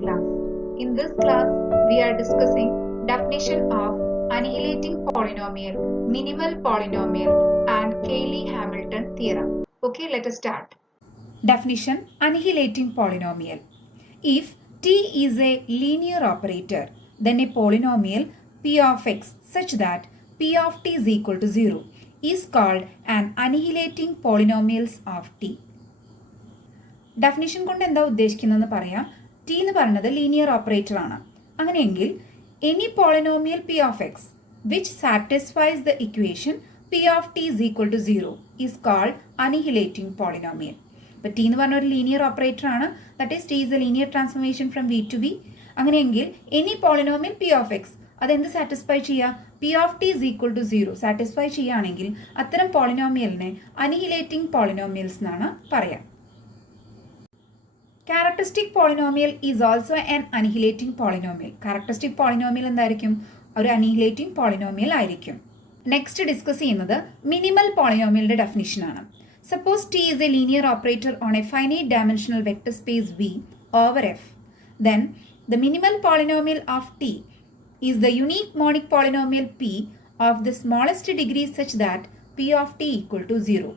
class. In this class, we are discussing definition of annihilating polynomial, minimal polynomial, and Cayley-Hamilton theorem. Okay, let us start. Definition: annihilating polynomial. If t is a linear operator, then a polynomial p of x such that p of t is equal to 0 is called an annihilating polynomials of t. Definition കൊണ്ട് എന്താ ഉദ്ദേശിക്കുന്നതെന്ന് പറയാം. T എന്ന് പറയുന്നത് linear operator ആണ്. അങ്ങനെയെങ്കിൽ any polynomial P of X which satisfies the equation P of T is equal to 0 is called annihilating polynomial. ഇപ്പോൾ T എന്ന് പറഞ്ഞ ഒരു ലീനിയർ ഓപ്പറേറ്റർ ആണ്. That is T is a linear transformation from V to V. അങ്ങനെയെങ്കിൽ any polynomial P of X അതെന്ത് satisfy ചെയ്യുക? P of T is equal to 0 satisfy ചെയ്യുകയാണെങ്കിൽ അത്തരം പോളിനോമിയലിനെ അനിഹിലേറ്റിംഗ് പോളിനോമിയൽസ് എന്നാണ് പറയാം. Characteristic polynomial is also an annihilating polynomial. Characteristic polynomial എന്തായിരിക്കും? ഒരു annihilating polynomial ആയിരിക്കും. നെക്സ്റ്റ് ഡിസ്കസ് ചെയ്യുന്നത് മിനിമൽ പോളിനോമിയലിന്റെ ഡെഫിനിഷൻ ആണ്. Suppose T is a linear operator on a finite dimensional vector space V over F. Then the minimal polynomial of T is the unique monic polynomial P of the smallest degree such that P of T equal to 0.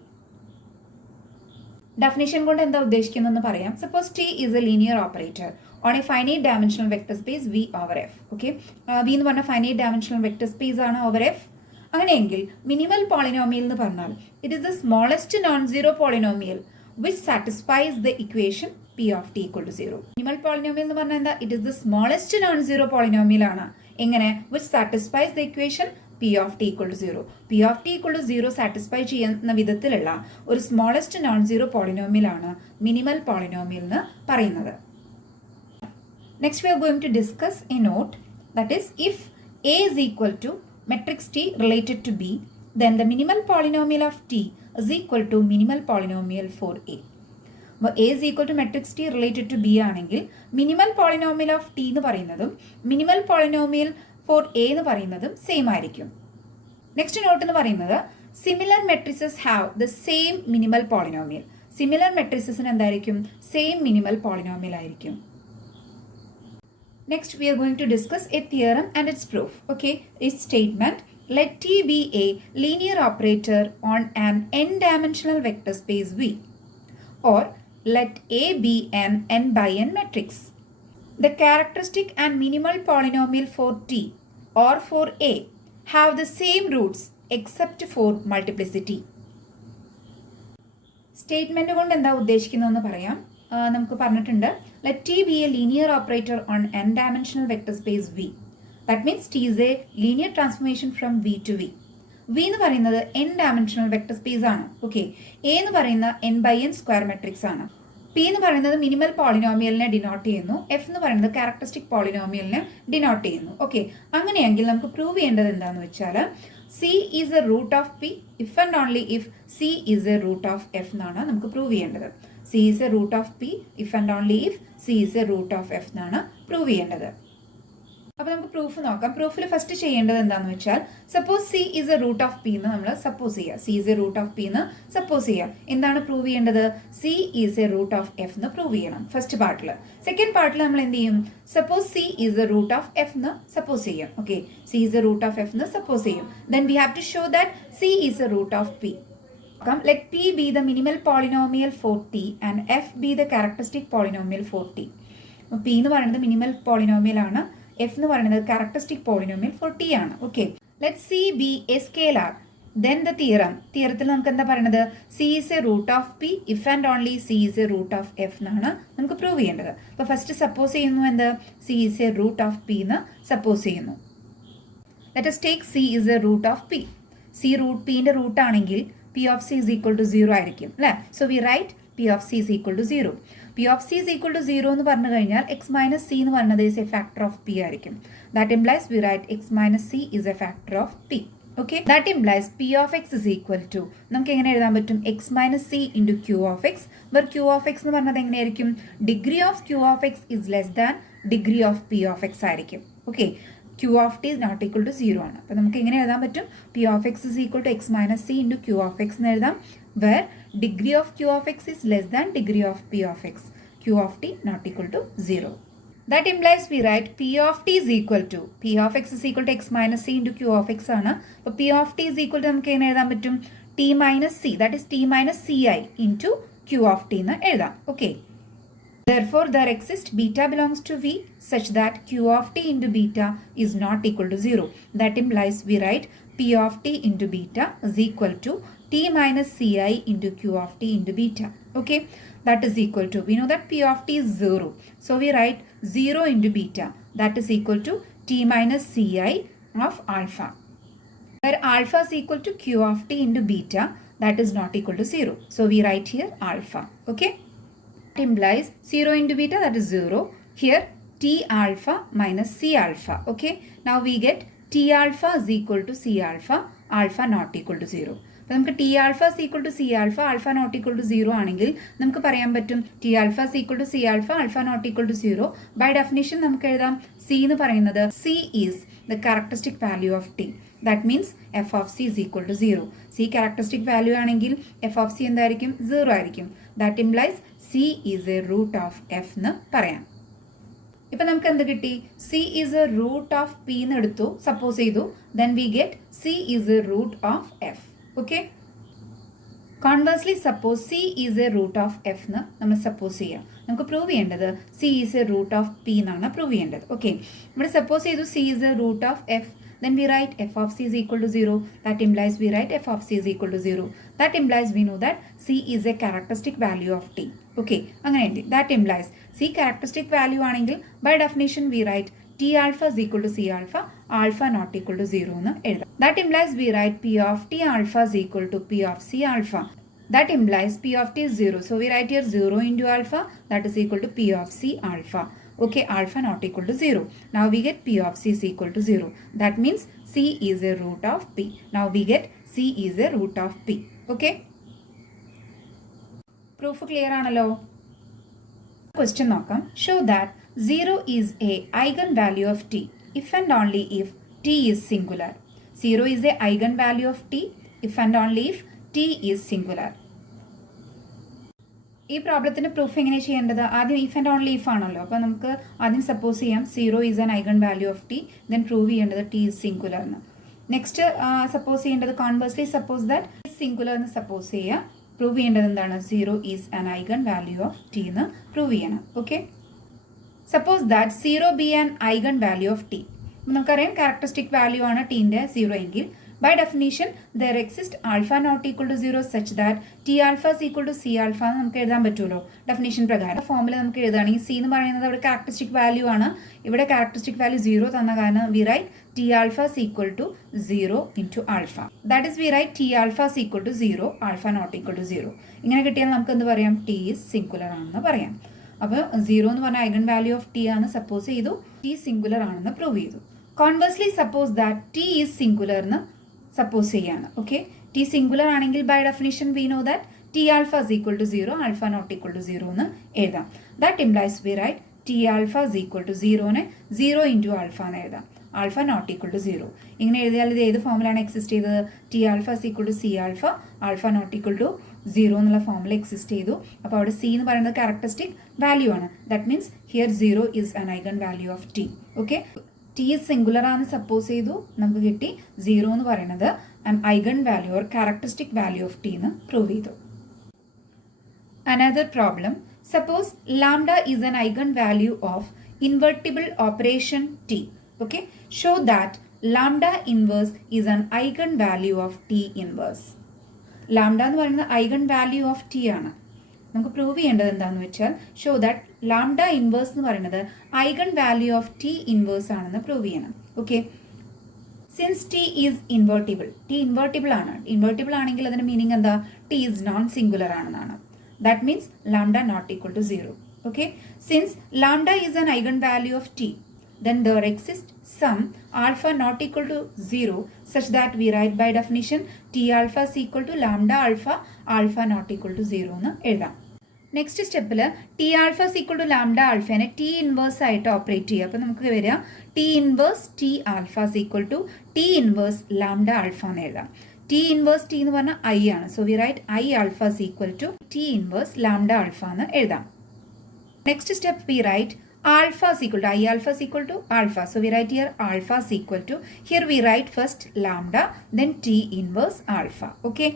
Definition കൊണ്ട് എന്താ ഉദ്ദേശിക്കുന്നതെന്ന് പറയാം. Suppose T is a linear operator on a finite dimensional vector space V over F. Okay, V എന്ന് പറഞ്ഞ finite dimensional vector space ആണ് over F. അങ്ങനെയെങ്കിൽ minimal polynomial എന്ന് പറഞ്ഞാൽ it is the smallest non zero polynomial which satisfies the equation P of T equal to 0. Minimal polynomial എന്ന് പറഞ്ഞാൽ എന്താ? It is the smallest non zero polynomial ആണ്. എങ്ങനെ? Which satisfies the equation P of T equal to 0. P of T equal to 0 satisfy ചെയ്യുന്ന വിധത്തിലുള്ള ഒരു smallest non zero polynomial ആണ് minimal polynomial എന്ന് പറയുന്നത്. Next we are going to discuss a note that is if A is equal to matrix T related to B then the minimal polynomial of T is equal to minimal polynomial for A. അപ്പോൾ A is equal to matrix T related to B ആണെങ്കിൽ minimal polynomial of T എന്ന് പറയുന്നതും minimal polynomial for A എന്ന് പറയുന്നതും same ആയിരിക്കും. Next note എന്ന് പറയുന്നത് similar matrices have the same minimal polynomial. Similar മെട്രിസസിന് എന്തായിരിക്കും? സെയിം മിനിമൽ പോളിനോമിയൽ ആയിരിക്കും. Next we are going to discuss a theorem and its proof. Okay, its statement let T be a linear operator on an n-dimensional vector space V, or let A be an n by n matrix. The characteristic and minimal polynomial for T or for A have the same roots except for multiplicity. Statement കൊണ്ട് എന്താ ഉദ്ദേശിക്കുന്നതെന്ന് പറയാം. നമുക്ക് പറഞ്ഞിട്ടുണ്ട് let T be a linear operator on n-dimensional vector space V. That means T is a linear transformation from V to V. V എന്ന് പറയുന്നത് n-dimensional vector space ആണ്. Okay, A എന്ന് പറയുന്ന n by n square matrix ആണ്. P എന്ന് പറയുന്നത് minimal പോളിനോമിയലിനെ denote ചെയ്യുന്നു. എഫ് എന്ന് പറയുന്നത് ക്യാരക്ടറിസ്റ്റിക് പോളിനോമിയലിനെ ഡിനോട്ട് ചെയ്യുന്നു. ഓക്കെ, അങ്ങനെയെങ്കിൽ നമുക്ക് പ്രൂവ് ചെയ്യേണ്ടത് എന്താണെന്ന് വെച്ചാൽ C is a root of P if and only if C is a root of F എന്നാണ് നമുക്ക് പ്രൂവ് ചെയ്യേണ്ടത്. C is a root of P if and only if C is a root of F എന്നാണ് prove ചെയ്യേണ്ടത്. അപ്പോൾ നമുക്ക് proof നോക്കാം. പ്രൂഫിൽ first ചെയ്യേണ്ടത് എന്താണെന്ന് വെച്ചാൽ suppose C is a root of P എന്ന് നമ്മൾ സപ്പോസ് ചെയ്യുക. C is a root of P എന്ന് സപ്പോസ് ചെയ്യുക. എന്താണ് പ്രൂവ് ചെയ്യേണ്ടത്? C is a root of F എന്ന് പ്രൂവ് ചെയ്യണം ഫസ്റ്റ് പാർട്ടിൽ. സെക്കൻഡ് പാർട്ടിൽ നമ്മൾ എന്ത് ചെയ്യും? Suppose C is a root of F എന്ന് സപ്പോസ് ചെയ്യും. Okay, C is a root of F എന്ന് സപ്പോസ് ചെയ്യും. Then we have to show that C is a root of P. Let P be the minimal polynomial for T and F be the characteristic polynomial for T. P എന്ന് പറയുന്നത് minimal polynomial ആണ്. F എന്ന് പറയുന്നത് characteristic polynomial for T ആണ്. Okay, let C B a scalar then the theorem. തിയറത്തിൽ നമുക്ക് എന്താ പറയുന്നത്? C is a root of P if and only C is a root of F എന്നാണ് നമുക്ക് പ്രൂവ് ചെയ്യേണ്ടത്. അപ്പോൾ ഫസ്റ്റ് സപ്പോസ് ചെയ്യുന്നു എന്ത്? C is a root of P എന്ന് സപ്പോസ് ചെയ്യുന്നു. Let us take C is a root of P. C root പിന്റെ root ആണെങ്കിൽ P of C is equal to 0 ആയിരിക്കും അല്ലേ? So we write P of C is equal to 0. P of C is equal to 0 എന്ന് പറഞ്ഞു കഴിഞ്ഞാൽ X minus C എന്ന് പറയുന്നത് is a factor of P ആയിരിക്കും. That implies we write X minus C is a factor of P. Okay, that implies P of X is equal to നമുക്ക് എങ്ങനെ എഴുതാൻ പറ്റും? X minus C into Q of X. Where Q of X എന്ന് പറഞ്ഞത് എങ്ങനെയായിരിക്കും? Degree of Q of X is less than degree of P of X ആയിരിക്കും. Okay, Q of T is not equal to 0 ആണ്. അപ്പോൾ നമുക്ക് എങ്ങനെ എഴുതാൻ പറ്റും? P of X is equal to X minus C into Q of X എന്ന് എഴുതാം. Where degree of q of x is less than degree of p of x. q of t not equal to 0. That implies we write P of t is equal to P of x is equal to x minus c into Q of x ആണ്. അപ്പോൾ P of t is equal to നമുക്ക് എങ്ങനെ എഴുതാൻ പറ്റും? T minus c, that is T minus ci into Q of t എന്ന് എഴുതാം. Okay. Therefore, there exists beta belongs to V such that Q of t into beta is not equal to 0. That implies we write P of t into beta is equal to T minus ci into Q of t into beta. Okay. That is equal to, we know that P of t is 0. So we write 0 into beta. That is equal to T minus ci of alpha. Where alpha is equal to Q of t into beta, that is not equal to 0. So we write here alpha. Okay. That implies 0 into beta, that is 0. Here T alpha minus C alpha. Okay. Now we get T alpha is equal to C alpha, alpha not equal to 0. അപ്പോൾ നമുക്ക് T alpha is equal to C alpha, alpha not equal to 0 ആണെങ്കിൽ നമുക്ക് പറയാൻ പറ്റും T alpha is equal to C alpha, alpha not equal to 0. By definition നമുക്ക് എഴുതാം C എന്ന് പറയുന്നത് C is the characteristic value of T. That means F of C is equal to 0. C characteristic value ആണെങ്കിൽ F of C എന്തായിരിക്കും? 0 ആയിരിക്കും. That implies C is a root of F എന്ന് പറയാം. ഇപ്പം നമുക്ക് എന്ത് കിട്ടി? C is a root of P എന്ന് എടുത്തു, സപ്പോസ് ചെയ്തു. Then we get C is a root of F. Okay. Conversely, suppose C is a root of F എന്ന് നമ്മൾ സപ്പോസ് ചെയ്യാം. നമുക്ക് പ്രൂവ് ചെയ്യേണ്ടത് C is a root of P എന്നാണ് prove ചെയ്യേണ്ടത്. ഓക്കെ, ഇവിടെ സപ്പോസ് ചെയ്തു C is a root of F. Then we write f of c is equal to 0. That implies we write f of c is equal to 0. That implies we know that c is a characteristic value of t. Okay, അങ്ങനെയുണ്ട്. That implies c characteristic value ആണെങ്കിൽ by definition we write t alpha is equal to c alpha, alpha not equal to 0 എന്ന് എഴുതാം. That implies we write p of t alpha is equal to p of c alpha. That implies p of t is 0. So we write here 0 into alpha, that is equal to p of c alpha. Okay, alpha not equal to 0. Now we get p of c is equal to 0. That means c is a root of p. Now we get c is a root of p. Okay. Proof clear ആണല്ലോ. Question നോക്കാം. Show that 0 is a eigenvalue of t if and only if t is singular. 0 is a eigenvalue of t if and only if t is singular. ഈ പ്രോബ്ലത്തിന് proof എങ്ങനെ ചെയ്യേണ്ടത്? ആദ്യം if and only if ആണല്ലോ. അപ്പോൾ നമുക്ക് ആദ്യം suppose ചെയ്യാം 0 is an eigen value of T. Then prove ചെയ്യേണ്ടത് ടി ഈസ് സിംഗുലർ എന്ന്. നെക്സ്റ്റ് സപ്പോസ് ചെയ്യേണ്ടത് കോൺവേഴ്സ്ലി സപ്പോസ് ദാറ്റ് സിംഗുലർ എന്ന് സപ്പോസ് ചെയ്യുക. പ്രൂവ് ചെയ്യേണ്ടത് എന്താണ്? 0 is an eigen value of T എന്ന് പ്രൂവ് ചെയ്യണം. Okay, suppose that 0 B an eigen value of T. നമുക്കറിയാം ക്യാരക്ടറിസ്റ്റിക് വാല്യൂ ആണ് ടീൻ്റെ 0 എങ്കിൽ. By definition, there exists alpha not equal to 0 such that t alpha is equal to c alpha എന്ന് നമുക്ക് എഴുതാൻ പറ്റുമല്ലോ definition പ്രകാരം. ഫോമിൽ നമുക്ക് എഴുതുകയാണെങ്കിൽ c എന്ന് പറയുന്നത് അവിടെ ക്യാരക്ടറിസ്റ്റിക് വാല്യൂ ആണ്. ഇവിടെ ക്യാരക്ടറിസ്റ്റിക് വാല്യൂ 0 തന്ന കാരണം we write t alpha is equal to 0 into alpha. That is we write t alpha is equal to 0, alpha not equal to 0. ഇങ്ങനെ കിട്ടിയാൽ നമുക്ക് എന്ത് പറയാം? t is singular ആണെന്ന് പറയാം. അപ്പോൾ 0 എന്ന് പറഞ്ഞ ഐഗൺ വാല്യൂ ഓഫ് t ആണ് സപ്പോസ് ചെയ്തു, t സിംഗുലർ ആണെന്ന് പ്രൂവ് ചെയ്തു. Conversely suppose that t is singular എന്ന് സപ്പോസ് ചെയ്യാണ്. ഓക്കെ, ടി സിംഗുലർ ആണെങ്കിൽ by definition we know that T alpha is equal to 0, alpha not equal to 0 എന്ന് എഴുതാം. That implies we write T alpha is equal to 0നെ 0 into alpha എന്ന് എഴുതാം. Alpha not equal to 0. ഇങ്ങനെ എഴുതിയാൽ ഇത് ഏത് ഫോമിലാണ് എക്സിസ്റ്റ് ചെയ്തത്? T alpha is equal to C alpha, alpha not equal to 0 എന്നുള്ള ഫോമിൽ എക്സിസ്റ്റ് ചെയ്തു. അപ്പോൾ അവിടെ സി എന്ന് പറയുന്നത് ക്യാരക്ടറിസ്റ്റിക് വാല്യൂ ആണ്. That means here 0 is an eigen value of T. Okay, T singular ആണ് സപ്പോസ് ചെയ്തു, നമുക്ക് കിട്ടി 0 എന്ന് പറയുന്നത് an eigenvalue or characteristic value of t എന്ന് പ്രൂവ് ചെയ്തു. Another problem, suppose lambda is an eigenvalue of invertible operation t. Okay, show that lambda inverse is an eigenvalue of t inverse. Lambda എന്ന് പറയുന്നത് eigenvalue of t ആണ്. നമുക്ക് prove ചെയ്യേണ്ടത് എന്താണെന്ന് വെച്ചാൽ show that lambda inverse എന്ന് പറയുന്നത് eigen value of T inverse ആണെന്ന് പ്രൂവ് ചെയ്യണം. Okay, since T is invertible, T invertible ആണ്. ഇൻവേർട്ടിബിൾ ആണെങ്കിൽ അതിന്റെ മീനിങ് എന്താ? ടി ഈസ് നോൺ സിംഗുലർ ആണെന്നാണ്. That means lambda not equal to 0. Okay, since lambda is an eigen value of T, then there exists some alpha not equal to 0 such that we write by definition t alpha is equal to lambda alpha, alpha not equal to 0 എന്ന് എഴുതാം. Next സ്റ്റെപ്പിൽ T alpha is equal to lambda ആൽഫേനെ T inverse ആയിട്ട് operate ചെയ്യുക. അപ്പോൾ നമുക്ക് വരിക T inverse T alpha is equal to T inverse lambda alpha എന്ന് എഴുതാം. ടി ഇൻവേഴ്സ് ടി എന്ന് പറഞ്ഞാൽ ഐ ആണ്. So we write I alpha is equal to T inverse lambda alpha എന്ന് എഴുതാം. Next step we write alpha is equal to I alpha is equal to alpha. So we write here alpha is equal to, here we write first lambda, then T inverse alpha. Okay.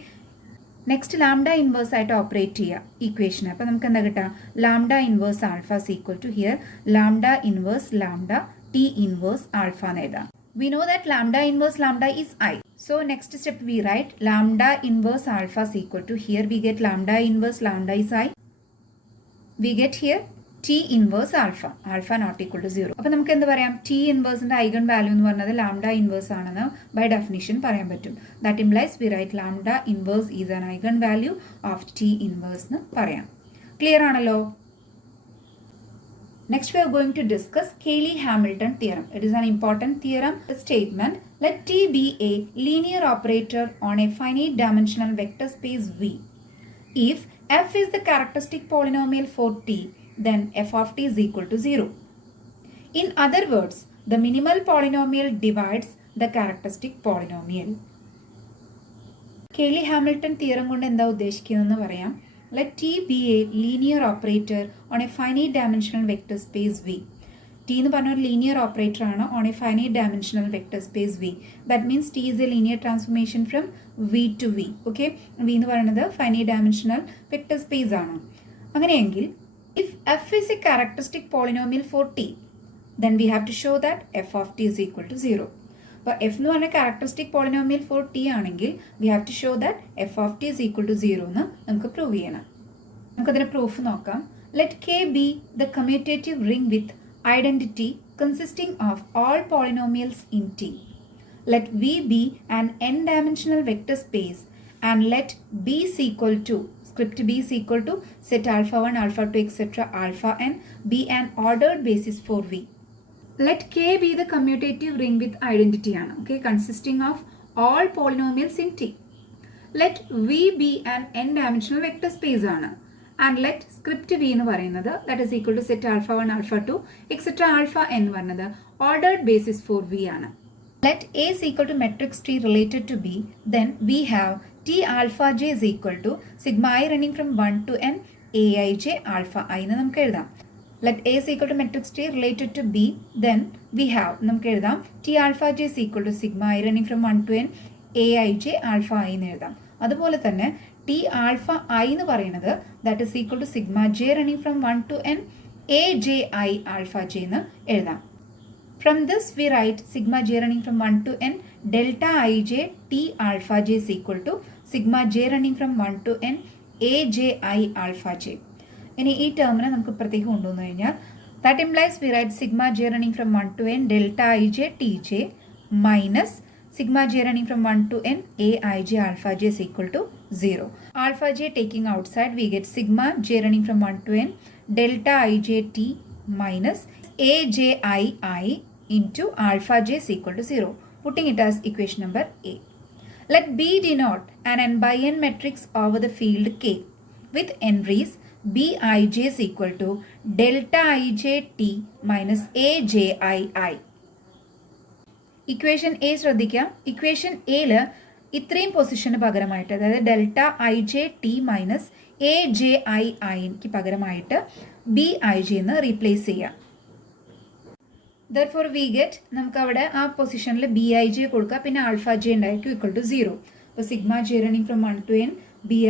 Next lambda inverse ആയിട്ട് operate ചെയ്യുക equation. അപ്പോൾ നമുക്ക് എന്താ കിട്ടുക? Lambda inverse alpha is equal to here lambda inverse lambda T inverse alpha എന്ന് എഴുതാം. We know that lambda inverse lambda is I. So next step we write lambda inverse alpha is equal to, here we get lambda inverse lambda is I. We get here T inverse alpha. Alpha not equal to 0. അപ്പോൾ നമുക്ക് എന്ത് പറയാം? T ഇൻവേഴ്സിന്റെ eigen value എന്ന് പറഞ്ഞത് lambda inverse ആണെന്ന് by definition പറയാൻ പറ്റും. That implies we write lambda inverse is an eigen value of T inverse എന്ന് പറയാം. ക്ലിയർ ആണല്ലോ? Next we are going to discuss Cayley-Hamilton theorem. It is an important theorem statement. Let T be a linear operator on a finite dimensional vector space V. If f is the characteristic polynomial for T, then f of T is equal to 0. In other words, the minimal polynomial divides the characteristic polynomial. Cayley-Hamilton theorem കൊണ്ട് എന്താ ഉദ്ദേശിക്കുന്നതെന്ന് പറയാം. Let T be a linear operator on a finite dimensional vector space V. T എന്ന് പറഞ്ഞ ഒരു linear operator ആണ് on a finite dimensional vector space V. That means T is a linear transformation from V to V. Okay? V എന്ന് പറയുന്നത് finite dimensional vector space ആണ്. അങ്ങനെയെങ്കിൽ if f is a characteristic polynomial for T, then we have to show that f of T is equal to 0. അപ്പോൾ F എന്ന് പറഞ്ഞ characteristic polynomial for T ആണെങ്കിൽ we have to show that F of T is equal to 0 എന്ന് നമുക്ക് prove ചെയ്യണം. നമുക്കതിൻ്റെ proof നോക്കാം. Let K be the commutative ring with identity consisting of all polynomials in T. Let V be an n dimensional vector space and let b is equal to, script b is equal to set alpha 1, alpha 2, etc. alpha n be an ordered basis for v. Let K be the commutative ring with identity ആണ്, okay, consisting of all polynomials in T. Let V be an n dimensional vector space ആണ്, and let script V എന്ന് പറയുന്നത് that is equal to set alpha 1, alpha 2, etc. alpha n എന്ന് പറയുന്നത് ordered basis for V ആണ്. Let A is equal to matrix T related to B, then we have T alpha j is equal to sigma I running from 1 to n aij alpha I എന്ന് നമുക്ക് എഴുതാം. Let A is equal to matrix T related to B, then we have, നമുക്ക് എഴുതാം T alpha j is equal to sigma I running from 1 to n aij alpha I എന്ന് എഴുതാം. അതുപോലെ തന്നെ T alpha I എന്ന് പറയുന്നത് that is equal to sigma j running from 1 to n aj I alpha j എന്ന് എഴുതാം. From this we write sigma j running from 1 to n delta ij T alpha j is equal to sigma j running from 1 to n aj I alpha j. ഇനി ഈ ടേമിനെ നമുക്ക് ഇപ്പുറത്തേക്ക് കൊണ്ടുവന്നു കഴിഞ്ഞാൽ that implies we write sigma J running from 1 to n delta I J T J minus sigma J running from 1 to n A I J alpha J is equal to 0. Alpha J taking outside we get sigma J running from 1 to n delta I J T minus A J I I into alpha J is equal to 0. Putting it as equation number A. Let B denote an n by n matrix over the field K with entries Bij is equal to delta ij t minus aj I. Equation A ശ്രദ്ധിക്കാം. Equation എയില് ഇത്രയും പൊസിഷന് പകരമായിട്ട്, അതായത് delta I J T minus A J I ഐക്ക് പകരമായിട്ട് B I J എന്ന് replace ചെയ്യാം. Therefore we get, നമുക്ക് അവിടെ ആ പൊസിഷനിൽ ബി ഐ ജെ കൊടുക്കുക, പിന്നെ ആൽഫ ജെ ഉണ്ടായിരിക്കും ഈക്വൽ ടു 0. അപ്പോൾ sigma J running from 1 to n Bij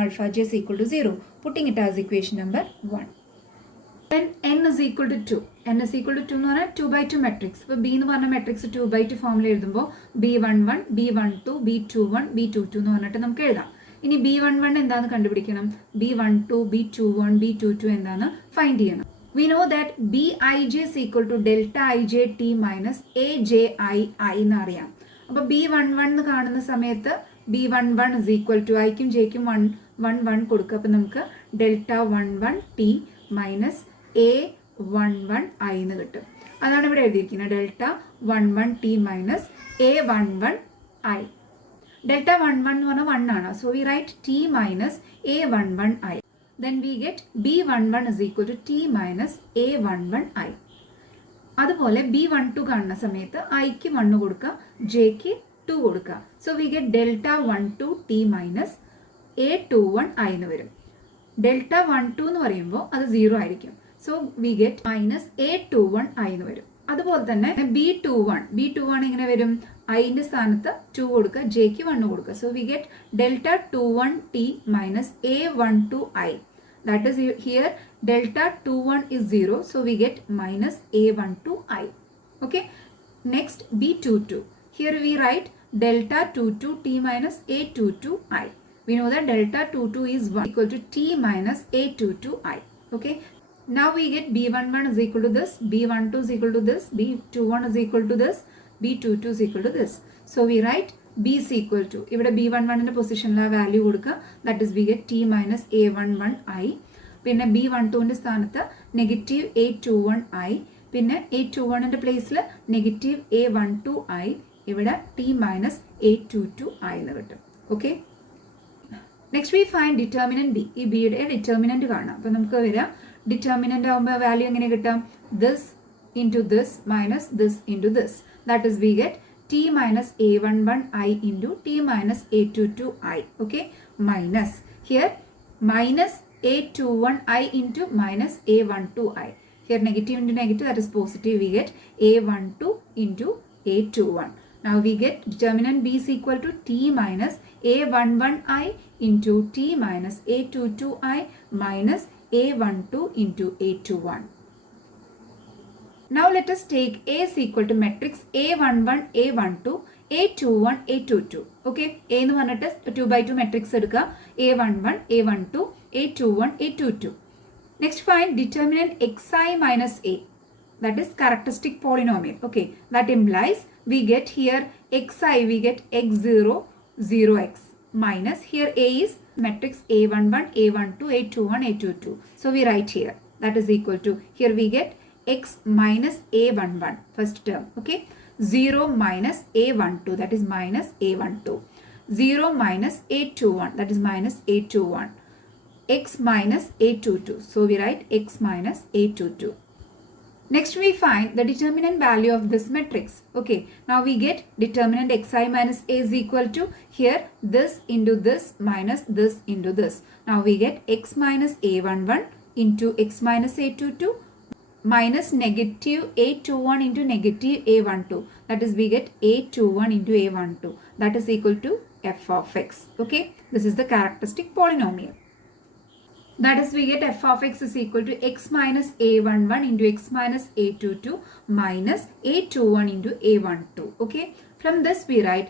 alpha j is equal to 0, putting it as equation number 1. Then n is equal to 2. n is equal to 2 എന്ന് പറഞ്ഞാൽ 2/2 matrix. അപ്പോൾ b എന്ന് പറഞ്ഞ matrix 2/2 ഫോമിൽ എഴുതുമ്പോൾ b11, b12, b21, b22 എന്ന് പറഞ്ഞിട്ട് നമുക്ക് എഴുതാം. ഇനി b11 എന്താണെന്ന് കണ്ടുപിടിക്കണം, b12, b21, b22 എന്താണെന്ന് ഫൈൻഡ് ചെയ്യണം. We know that Bij is equal to delta ij t minus aj I എന്ന് അറിയാം. അപ്പോൾ b11 എന്ന് കാണുന്ന സമയത്ത് b11 is equal to ഐക്കും ജെക്കും 1 കൊടുക്കുക. അപ്പോൾ നമുക്ക് delta 11 T minus a11 I എന്ന് കിട്ടും. അതാണ് ഇവിടെ എഴുതിയിരിക്കുന്നത്, delta 11 T minus a11 I. Delta 11 എന്ന് പറഞ്ഞാൽ 1 ആണ്. So we write T minus a11 I. Then we get b11 is equal to t minus a11 I. അതുപോലെ b12 കാണുന്ന സമയത്ത് ഐക്ക് 1 കൊടുക്കുക, ജെക്ക് 2 കൊടുക്കുക. So we get delta 12 T minus a21 I എന്ന് വരും. ഡെൽറ്റ 12 എന്ന് പറയുമ്പോൾ അത് 0 ആയിരിക്കും. So we get minus A21 I എന്ന് വരും. അതുപോലെ തന്നെ B21 എങ്ങനെ വരും? ഐന്റെ സ്ഥാനത്ത് 2 കൊടുക്കുക, ജെക്ക് 1 കൊടുക്കുക. So we get delta 21T minus A12I. That is here delta 21 is 0. So we get minus A12I. Okay. Next B22. Here we write delta 22T minus A22I. We know that delta 22 is 1 equal to T minus A22I. Okay. Now we get B11 is equal to this, B12 is equal to this, B21 is equal to this, B22 is equal to this. So we write B is equal to, ഇവിടെ B11 ന്റെ പൊസിഷനിലെ value കൊടുക്കുക, that is we get T minus A11I. പിന്നെ B12 ന്റെ സ്ഥാനത്ത് negative A21I, പിന്നെ A21 ന്റെ പ്ലേസിൽ negative A12I, ഇവിടെ T minus A22I എന്ന് കിട്ടും. Okay. Next we find determinant B. ഈ ബിയുടെ ഡിറ്റർമിനന്റ് കാണാം. അപ്പോൾ നമുക്ക് വരാം, ഡിറ്റർമിനന്റ് ആകുമ്പോൾ വാല്യൂ എങ്ങനെ കിട്ടാം? This into this minus this into this. That is we get T minus A11I into T minus A22I. Okay, minus here minus A21I into minus A12I. Here negative into negative, that is positive. We get A12 into A21. Now we get determinant B is equal to T minus A11I into T minus A22I minus A12 into A21. Now let us take A is equal to matrix A11, A12, A21, A22. Okay, A എന്ന് പറഞ്ഞിട്ട് 2x2 matrix എടുക്കുക. A11, A12, A21, A22. Next find determinant xi minus A. That is characteristic polynomial. Okay, that implies we get here xi, we get x0, 0x minus here A is matrix A11, A12, A21, A22. So we write here that is equal to, here we get x minus A11 first term. Okay, 0 minus A12, that is minus A12, 0 minus A21, that is minus A21, x minus A22. So we write x minus A22. Next we find the determinant value of this matrix. Okay, now we get determinant xi minus A is equal to, here this into this minus this into this. Now we get x minus A11 into x minus A22 minus negative A21 into negative A12. That is we get A21 into A12. That is equal to f of x. Okay, this is the characteristic polynomial. That is we get f of x is equal to x minus A11 into x minus A22 minus A21 into A12. Okay, from this we write,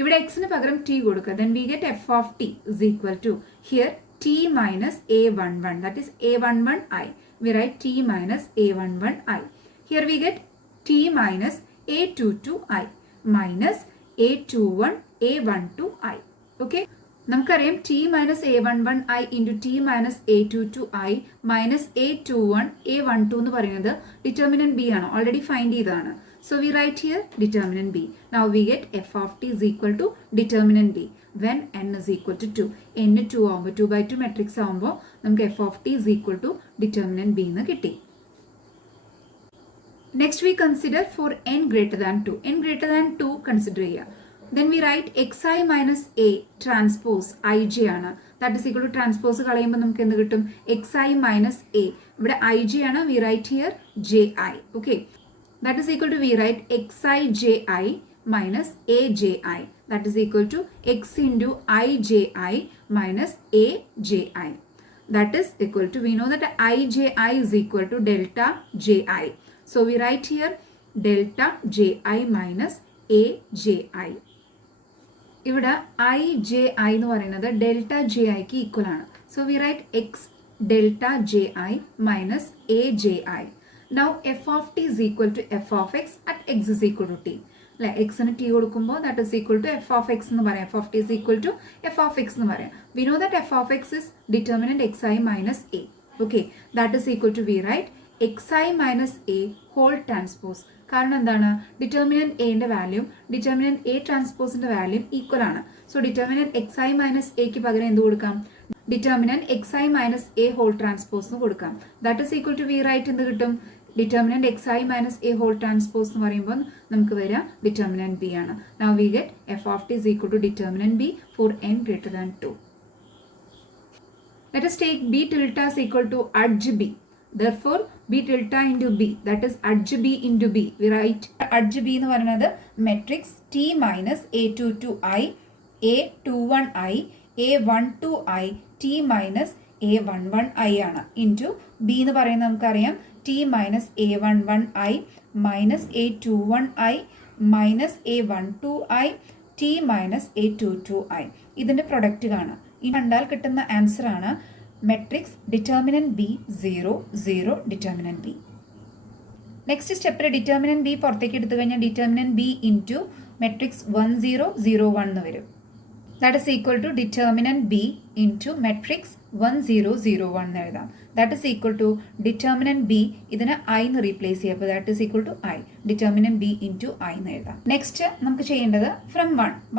ഇവിടെ x ന് പകരം t കൊടുക്കുക, then we get f of t is equal to, here t minus A11, that is A11I. We write t minus A11I. Here we get t minus A22I minus A21 A12I. Okay, നമുക്കറിയാം t minus A11I into t minus A22I minus A21 A12 എന്ന് പറയുന്നത് determinant B ആണ്, already find ചെയ്തതാണ്. So we write here determinant B. Now we get f of t is equal to determinant B when n is equal to 2. n 2 ആകുമ്പോൾ 2x2 matrix ആകുമ്പോൾ നമുക്ക് f of t is equal to determinant B എന്ന് കിട്ടി. Next we consider for n greater than 2. n greater than 2 consider ചെയ്യുക. Then we write xi minus A transpose ij ആണ്. That is equal to transpose കളയുമ്പോൾ നമുക്ക് എന്ത് കിട്ടും? xi minus A. ഇവിടെ ij ആണ്, we write here ji. Okay, that is equal to, we write xi minus AJI. That is equal to x into IJI minus AJI. That is equal to, we know that IJI is equal to delta JI. So we write here delta JI minus AJI. ഇവിടെ IJI എന്ന് പറയുന്നത് delta JIക്ക് equal ആണ്. So we write x delta JI minus AJI. Now f of t is equal to f of x at x is equal to t. അല്ലെ, എക്സിന് T കൊടുക്കുമ്പോൾ that is equal to f of x എന്ന് പറയാം. f of t is equal to f of x എന്ന് പറയാം. We know that f of x is determinant xi minus a. Okay, that is equal to, we write xi minus a whole transpose. കാരണം എന്താണ്? Determinant എന്റെ വാല്യൂം determinant A ട്രാൻസ്പോസിന്റെ വാല്യൂം equal ആണ്. So determinant xi minus എക്ക് പകരം എന്ത് കൊടുക്കാം? Determinant xi minus A whole transpose എന്ന് കൊടുക്കാം. That is equal to, we write എന്ത് കിട്ടും? Determinant xi minus A whole transpose എന്ന് പറയുമ്പോൾ നമുക്ക് വരാം ഡിറ്റർമിനന്റ് ബി ആണ്. Now we get f of t is equal to determinant b for n greater than 2. Let us take b tilde is equal to adj b. Therefore, B tilde into B, that is adj B into B. We write adj B എന്ന് പറയുന്നത് matrix T minus A22I, A21I, A12I, T minus A11I ആണ് into B എന്ന് പറയുന്നത് നമുക്കറിയാം T minus A11I minus A21I minus A12I T minus A22I. ഇതിൻ്റെ product കാണാം. ഈ കണ്ടാൽ കിട്ടുന്ന ആൻസർ ആണ് matrix determinant B 0 0 determinant B. Next സ്റ്റെപ്പിൽ ഡിറ്റർമിനന്റ് ബി പുറത്തേക്ക് എടുത്തു കഴിഞ്ഞാൽ ഡിറ്റർമിനന്റ് ബി ഇൻറ്റു മെട്രിക്സ് 1 0 0 1 എന്ന് വരും. That is equal to determinant B into matrix 1 0 0 1 എന്ന് എഴുതാം. That is equal to determinant B, ഇതിന് ഐ എന്ന് റീപ്ലേസ് ചെയ്യുക. അപ്പോൾ that is equal to I, determinant B into I എന്ന് എഴുതാം. നെക്സ്റ്റ് നമുക്ക് ചെയ്യേണ്ടത് ഫ്രം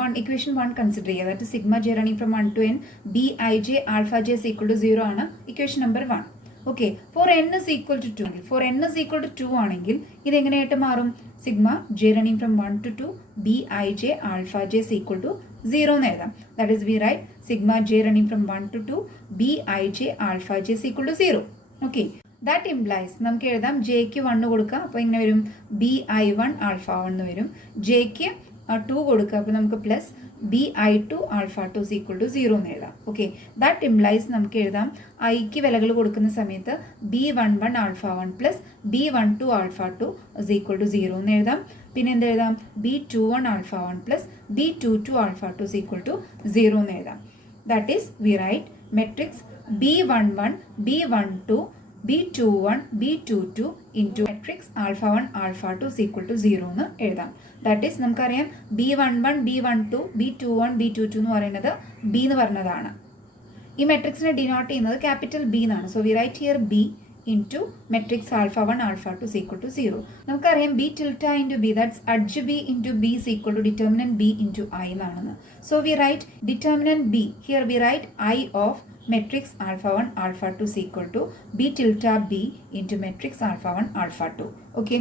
വൺ ഇക്വേഷൻ 1 കൺസിഡർ ചെയ്യുക. That sigma J running from 1 to n B I J alpha J is equal to 0 ആണ് equation number 1. Okay, for N is equal to 2 for N is equal to 2 ആണെങ്കിൽ ഇത് എങ്ങനെയായിട്ട് മാറും? Sigma J running from 1 to 2 B I J alpha J is equal to 0 എന്ന് എഴുതാം. That is we write sigma J running from 1 to 2 B I J alpha J is equal to 0. Okay, that implies നമുക്ക് എഴുതാം ജെക്ക് 1 കൊടുക്കുക, അപ്പോൾ ഇങ്ങനെ വരും B I 1 alpha 1 എന്ന് വരും. ജെക്ക് 2 കൊടുക്കുക, അപ്പോൾ നമുക്ക് plus B I 2 alpha 2 is equal to 0 എന്ന് എഴുതാം. ഓക്കെ, ദാറ്റ് ഇംപ്ലൈസ് നമുക്ക് എഴുതാം ഐക്ക് വിലകൾ കൊടുക്കുന്ന സമയത്ത് B 1 alpha 1 plus B 1 alpha 2 is equal to 0 എന്ന് എഴുതാം. പിന്നെ എന്ത് എഴുതാം? B 21 alpha 1 plus B 22 alpha 2 is equal to 0 എന്ന് എഴുതാം. That is we write matrix B11, B12, B21, B22 into matrix alpha 1, alpha 2 is equal to 0 എന്ന് എഴുതാം. That is നമുക്കറിയാം B11, B12, B21, B22 എന്ന് പറയുന്നത് B എന്ന് പറഞ്ഞതാണ്. ഈ മെട്രിക്സിനെ ഡിനോട്ട് ചെയ്യുന്നത് ക്യാപിറ്റൽ B എന്നാണ്. So we write here B into matrix alpha 1, alpha 2 is equal to 0. നമുക്കറിയാം B tilde into B, that's adj B into B is equal to determinant B into I എന്നാണെന്ന്. So we write determinant B, here we write I of matrix alpha 1 alpha 2 is equal to B tilde B into matrix alpha 1 alpha 2. Okay,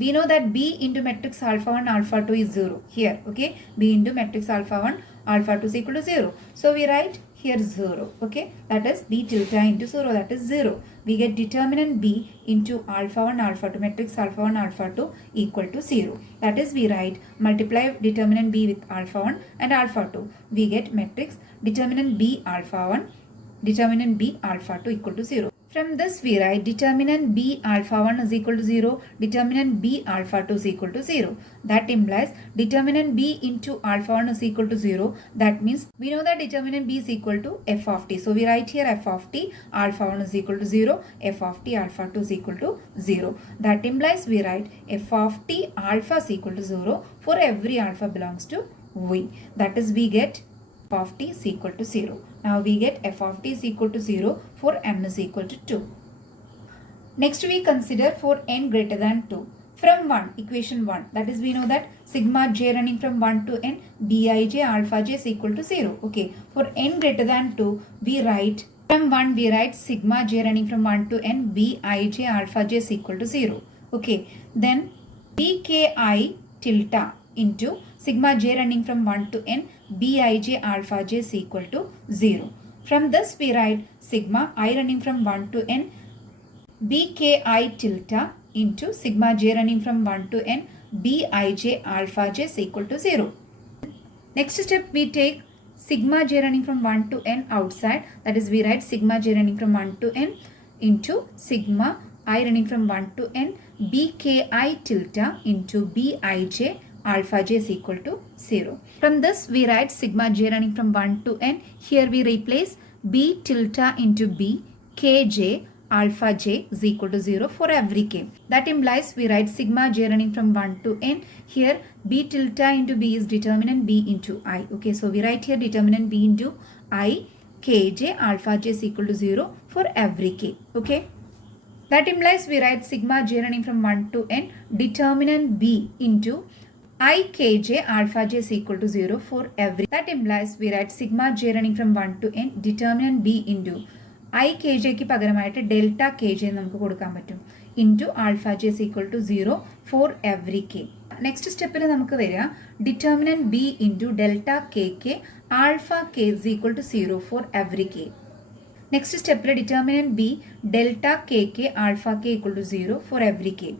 we know that B into matrix alpha 1 alpha 2 is 0 here. Okay, B into matrix alpha 1 alpha 2 is equal to 0. So we write here 0. Okay, that is B tilde into 0, that is 0. We get determinant B into alpha 1 alpha 2 matrix alpha 1 alpha 2 equal to 0. That is we write multiply determinant B with alpha 1 and alpha 2. We get matrix determinant B alpha 1 determinant B alpha 2 equal to 0. From this we write determinant B alpha 1 is equal to 0, determinant B alpha 2 is equal to 0. That implies determinant B into alpha 1 is equal to 0. That means we know that determinant B is equal to f of t. So we write here f of t alpha 1 is equal to 0, f of t alpha 2 is equal to 0. That implies we write f of t alpha is equal to 0 for every alpha belongs to V. That is we get f of t is equal to 0. Now we get f of t is equal to 0 for n is equal to 2. Next we consider for n greater than 2. From 1, equation 1, that is we know that sigma j running from 1 to n bij alpha j is equal to 0. Okay, for n greater than 2 we write from 1 we write sigma j running from 1 to n bij alpha j is equal to 0. Okay, then bki tilde into sigma j running from 1 to n bij alpha j is equal to 0. From this we write sigma I running from 1 to n bki tilde into sigma j running from 1 to n bij alpha j is equal to 0. Next step we take sigma j running from 1 to n outside, that is we write sigma j running from 1 to n into sigma I running from 1 to n bki tilde into bij alpha j is equal to 0. From this we write sigma j running from 1 to n. Here we replace b tilde into b, kj alpha j is equal to 0 for every k. That implies we write sigma j running from 1 to n. Here b tilde into b is determinant b into I. Okay, so we write here determinant b into I, kj alpha j is equal to 0 for every k. Okay, that implies we write sigma j running from 1 to n determinant b into I kj alpha j is equal to 0 for every. That implies we write sigma j running from 1 to n determinant b into I kj ക്ക് പകരമായിട്ട് delta kj നമുക്ക് കൊടുക്കാൻ പറ്റും into alpha j is equal to 0 for every k. Next സ്റ്റെപ്പിൽ നമുക്ക് വരിക determinant b into delta kk alpha k is equal to 0 for every k. Next സ്റ്റെപ്പിൽ determinant B delta K K alpha K equal to 0 for every K.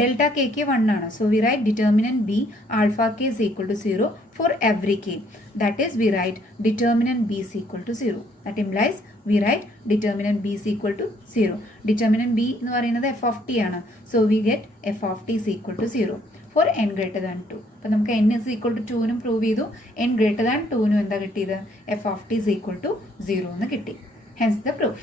Delta K K 1 ആണ്. So we write determinant B alpha K is equal to 0 for every k. That is we write determinant b is equal to 0. That implies we write determinant b is equal to 0. Determinant b എന്ന് പറയുന്നത് f of t ആണ്. So we get f of t is equal to 0 for n greater than 2. അപ്പോൾ നമുക്ക് n is equal to 2 നും prove ചെയ്തു, n greater than 2 നും എന്താ കിട്ടിയത്, f of t is equal to 0 എന്ന് കിട്ടി. Hence the proof.